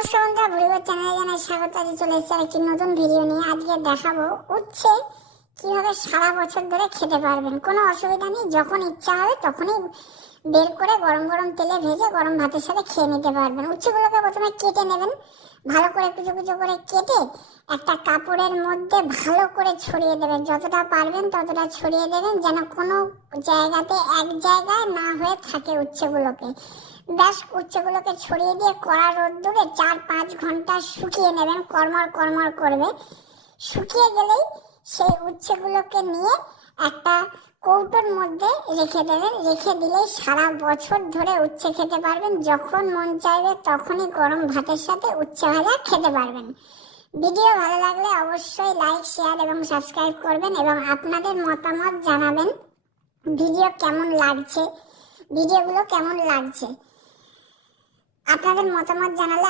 নমস্কার বন্ধুরা, ভুরিভোজ চ্যানেলে জানাই স্বাগত। আজ চলে এসেছি একটি নতুন ভিডিও নিয়ে। আজকে দেখাবো উচ্ছে কিভাবে সারা বছর ধরে খেতে পারবেন, কোনো অসুবিধা নেই। যখন ইচ্ছা হবে তখনই বের করে গরম গরম তেলে ভেজে গরম ভাতের সাথে খেয়ে নিতে পারবেন। উচ্ছেগুলোকে প্রথমে কেটে নেবেন, ভালো করে কুচো কুচো করে কেটে একটা কাপড়ের মধ্যে ভালো করে ছড়িয়ে দেবেন। যতটা পারবেন ততটা ছড়িয়ে দেবেন, যেন কোনো জায়গাতে এক জায়গায় না হয়ে থাকে উচ্ছেগুলোকে। ব্যাস উচ্ছেগুলোকে ছড়িয়ে দিয়ে কড়া রোদ্দুরে 4-5 ঘন্টা শুকিয়ে নেবেন, কড়মড় কড়মড় করবে। শুকিয়ে গেলেই সেই উচ্ছেগুলোকে নিয়ে একটা কৌটোর মধ্যে রেখে দেবেন। রেখে দিলেই সারা বছর ধরে উচ্ছে খেতে পারবেন। যখন মন চাইবে তখনই গরম ভাতের সাথে উচ্ছে ভাজা খেতে পারবেন। ভিডিও ভালো লাগলে অবশ্যই লাইক, শেয়ার এবং সাবস্ক্রাইব করবেন এবং আপনাদের মতামত জানাবেন। ভিডিওগুলো কেমন লাগছে আপনাদের মতামত জানালে